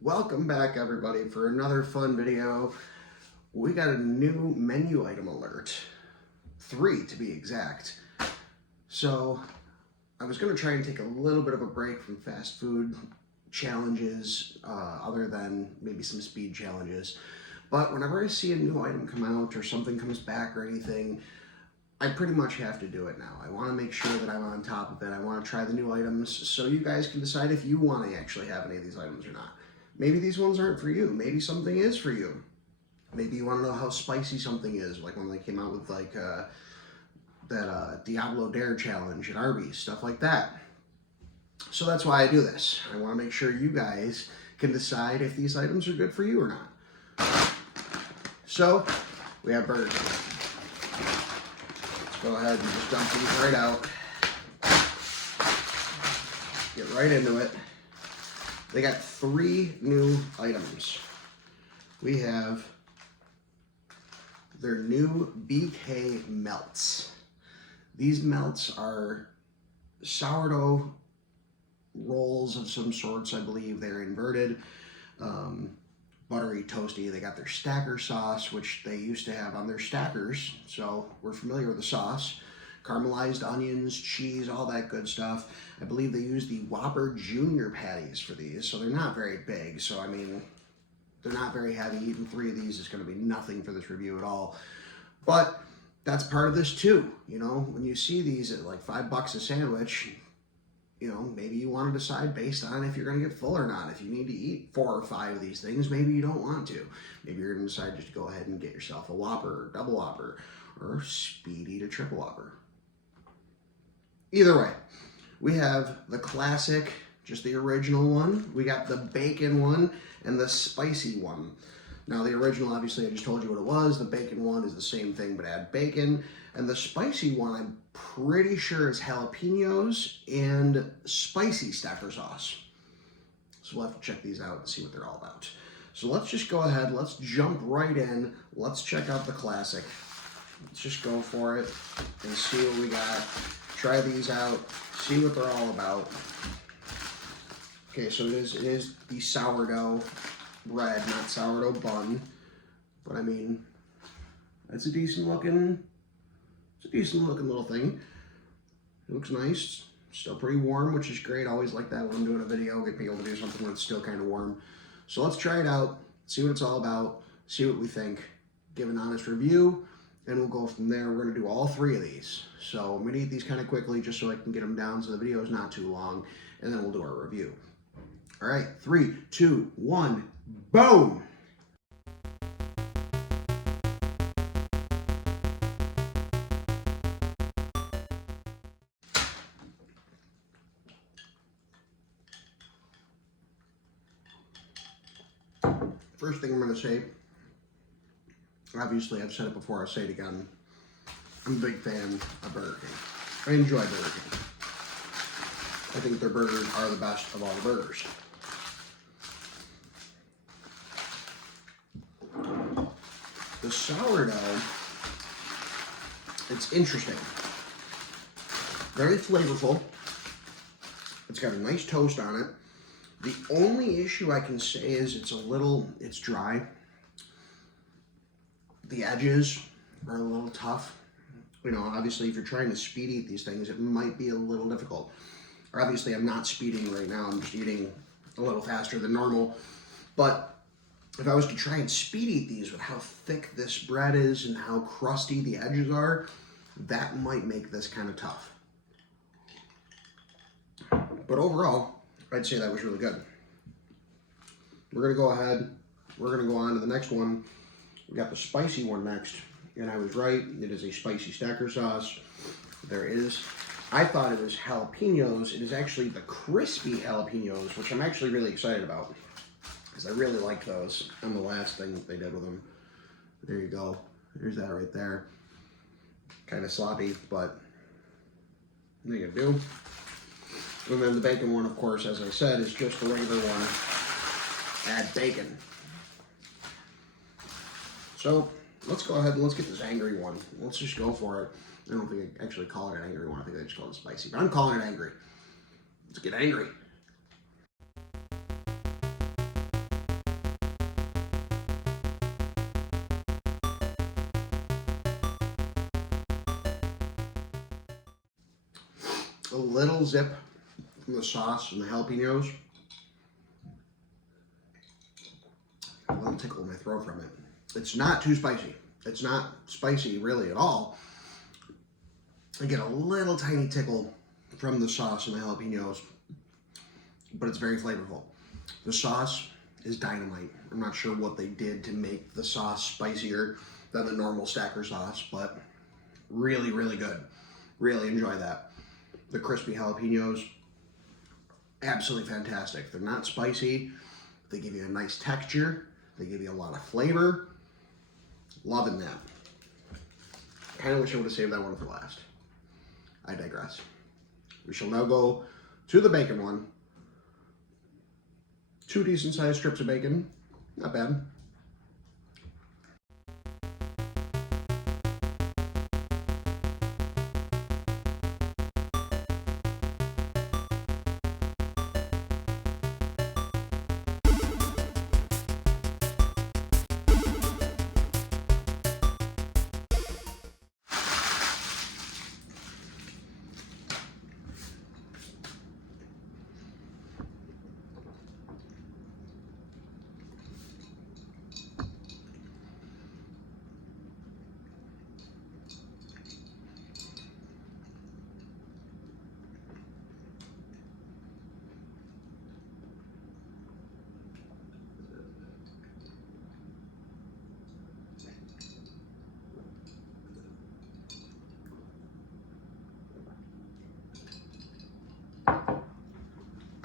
Welcome back, everybody, for another fun video. We got a new menu item alert, 3 to be exact. So I was going to try and take a little bit of a break from fast food challenges, other than maybe some speed challenges. But whenever I see a new item come out or something comes back or anything, I pretty much have to do it now. I want to make sure that I'm on top of it. I want to try the new items so you guys can decide if you want to actually have any of these items or not. Maybe these ones aren't for you. Maybe something is for you. Maybe you want to know how spicy something is, like when they came out with like that Diablo Dare challenge at Arby's, stuff like that. So that's why I do this. I want to make sure you guys can decide if these items are good for you or not. So we have Burger King. Let's go ahead and just dump these right out. Get right into it. They got 3 new items. We have their new BK melts. These melts are sourdough rolls of some sorts, I believe. They're inverted, buttery, toasty. They got their stacker sauce, which they used to have on their stackers, so we're familiar with the sauce. Caramelized onions, cheese, all that good stuff. I believe they use the Whopper Junior patties for these, so they're not very big. So, I mean, they're not very heavy. Eating 3 of these is going to be nothing for this review at all. But that's part of this too. You know, when you see these at like $5 a sandwich, you know, maybe you want to decide based on if you're going to get full or not. If you need to eat 4 or 5 of these things, maybe you don't want to. Maybe you're going to decide just to go ahead and get yourself a Whopper, or double Whopper, or speed eat a triple Whopper. Either way, we have the classic, just the original one. We got the bacon one and the spicy one. Now, the original, obviously, I just told you what it was. The bacon one is the same thing, but add bacon. And the spicy one, I'm pretty sure is jalapeños and spicy stacker sauce. So we'll have to check these out and see what they're all about. So let's just go ahead. Let's jump right in. Let's check out the classic. Let's just go for it and see what we got. Try these out, see what they're all about. Okay, so it is the sourdough bread, not sourdough bun. But I mean, it's a decent looking little thing. It looks nice. Still pretty warm, which is great. I always like that when I'm doing a video, get able to do something when it's still kind of warm. So let's try it out, see what it's all about, see what we think, give an honest review, and we'll go from there. We're going to do all 3 of these. So I'm going to eat these kind of quickly just so I can get them down so the video is not too long, and then we'll do our review. All right, 3, 2, 1, boom! First thing I'm going to say, obviously I've said it before, I'll say it again. I'm a big fan of Burger King. I enjoy Burger King. I think their burgers are the best of all the burgers. The sourdough, it's interesting. Very flavorful. It's got a nice toast on it. The only issue I can say is it's dry. The edges are a little tough. You know, obviously if you're trying to speed eat these things, it might be a little difficult. Or obviously I'm not speeding right now, I'm just eating a little faster than normal. But if I was to try and speed eat these with how thick this bread is and how crusty the edges are, that might make this kind of tough. But overall, I'd say that was really good. We're gonna go ahead, we're gonna go on to the next one. We got the spicy one next, and I was right, it is a spicy stacker sauce. I thought it was jalapeños. It is actually the crispy jalapeños, which I'm actually really excited about, because I really like those on the last thing that they did with them. There you go, there's that right there. Kind of sloppy, but nothing to do. And then the bacon one, of course, as I said, is just the regular one. Add bacon. So let's go ahead and let's get this angry one. Let's just go for it. I don't think I actually call it an angry one. I think they just call it spicy. But I'm calling it angry. Let's get angry. a little zip from the sauce and the jalapenos. A little tickle in my throat from it. It's not too spicy. It's not spicy really at all. I get a little tiny tickle from the sauce and the jalapenos, but it's very flavorful. The sauce is dynamite. I'm not sure what they did to make the sauce spicier than the normal stacker sauce, but really, really good. Really enjoy that. The crispy jalapenos, absolutely fantastic. They're not spicy. They give you a nice texture. They give you a lot of flavor. Loving that. Kind of wish I would have saved that one for last. I digress. We shall now go to the bacon one. 2 decent sized strips of bacon. Not bad.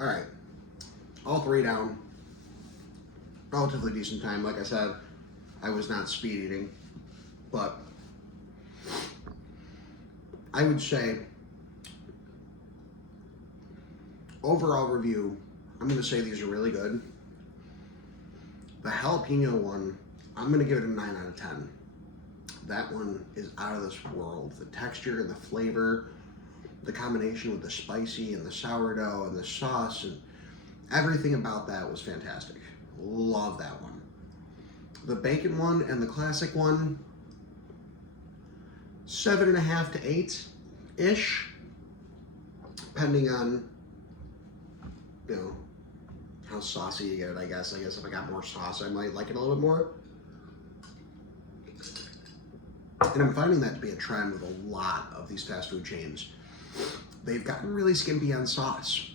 All right, all 3 down. Relatively decent time. Like I said, I was not speed eating, but I would say overall review, I'm going to say these are really good. The jalapeno one, I'm going to give it a 9 out of 10. That one is out of this world. The texture and the flavor, the combination with the spicy and the sourdough and the sauce and everything about that was fantastic. Love that one. The bacon one and the classic one, 7.5 to 8-ish, depending on, you know, how saucy you get it, I guess. I guess if I got more sauce, I might like it a little bit more. And I'm finding that to be a trend with a lot of these fast food chains. They've gotten really skimpy on sauce.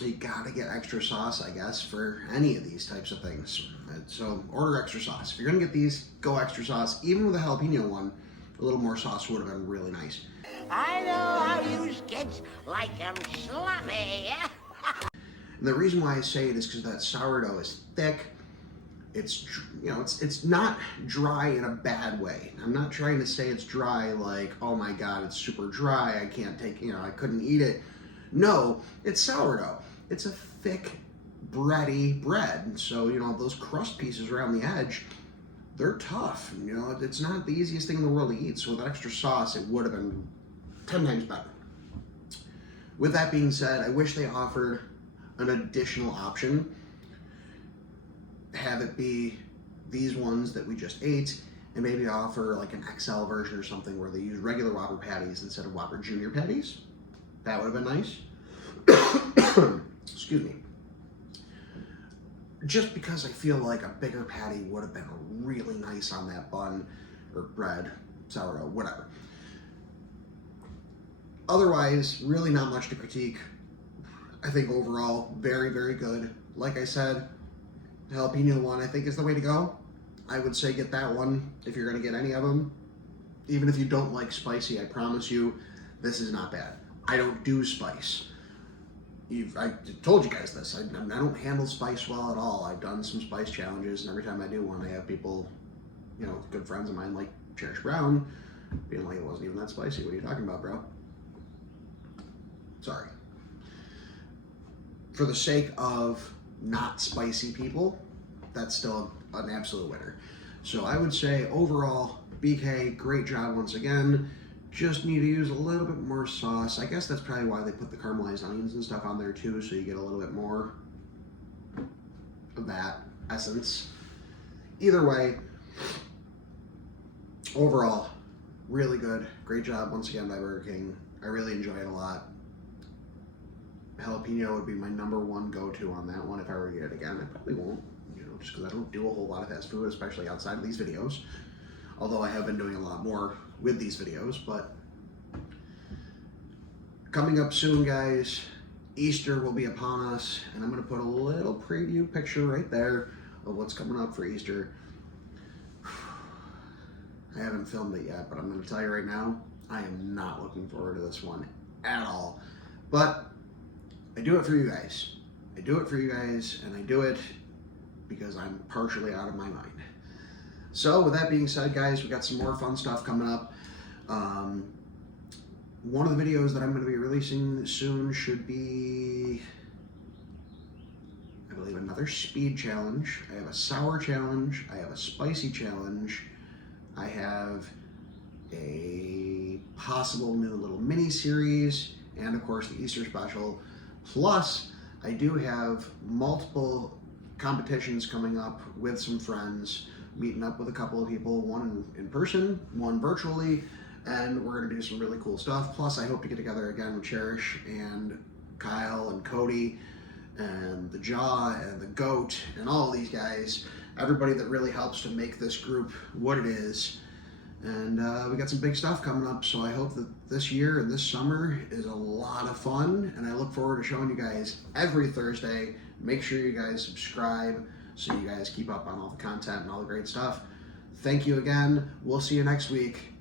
You gotta get extra sauce, I guess, for any of these types of things. So order extra sauce. If you're gonna get these, go extra sauce. Even with the jalapeno one, a little more sauce would have been really nice. I know how you kids like 'em sloppy. And the reason why I say it is because that sourdough is thick. It's, you know, it's not dry in a bad way. I'm not trying to say it's dry like, oh my God, it's super dry. I can't take, you know, I couldn't eat it. No, it's sourdough. It's a thick, bready bread. So, you know, those crust pieces around the edge, they're tough. You know, it's not the easiest thing in the world to eat. So with that extra sauce, it would have been 10 times better. With that being said, I wish they offered an additional option. Have it be these ones that we just ate, and maybe offer like an XL version or something where they use regular Whopper patties instead of Whopper Junior patties. That would have been nice. Excuse me. Just because I feel like a bigger patty would have been really nice on that bun or bread, sourdough, whatever. Otherwise, really not much to critique. I think overall, very, very good. Like I said, the jalapeno one I think is the way to go. I would say get that one if you're going to get any of them. Even if you don't like spicy, I promise you, this is not bad. I don't do spice. I told you guys this. I don't handle spice well at all. I've done some spice challenges, and every time I do one, I have people, you know, good friends of mine like Cherish Brown, being like, it wasn't even that spicy. What are you talking about, bro? Sorry. For the sake of not spicy people, that's still an absolute winner. So I would say overall, BK, great job once again. Just need to use a little bit more sauce. I guess that's probably why they put the caramelized onions and stuff on there too, so you get a little bit more of that essence. Either way, overall, really good. Great job once again by Burger King. I really enjoy it a lot. jalapeno would be my #1 go-to on that one if I were to get it again. I probably won't, you know, just because I don't do a whole lot of fast food, especially outside of these videos. Although I have been doing a lot more with these videos, but coming up soon, guys, Easter will be upon us, and I'm going to put a little preview picture right there of what's coming up for Easter. I haven't filmed it yet, but I'm going to tell you right now, I am not looking forward to this one at all. But I do it for you guys. I do it for you guys, and I do it because I'm partially out of my mind. So with that being said, guys, we got some more fun stuff coming up. One of the videos that I'm going to be releasing soon should be, I believe, another speed challenge. I have a sour challenge. I have a spicy challenge. I have a possible new little mini series, and of course the Easter special. Plus, I do have multiple competitions coming up with some friends, meeting up with a couple of people, one in person, one virtually, and we're going to do some really cool stuff. Plus, I hope to get together again with Cherish and Kyle and Cody and the Jaw and the Goat and all of these guys, everybody that really helps to make this group what it is. And we got some big stuff coming up, so I hope that this year and this summer is a lot of fun, and I look forward to showing you guys every Thursday. Make sure you guys subscribe so you guys keep up on all the content and all the great stuff. Thank you again. We'll see you next week.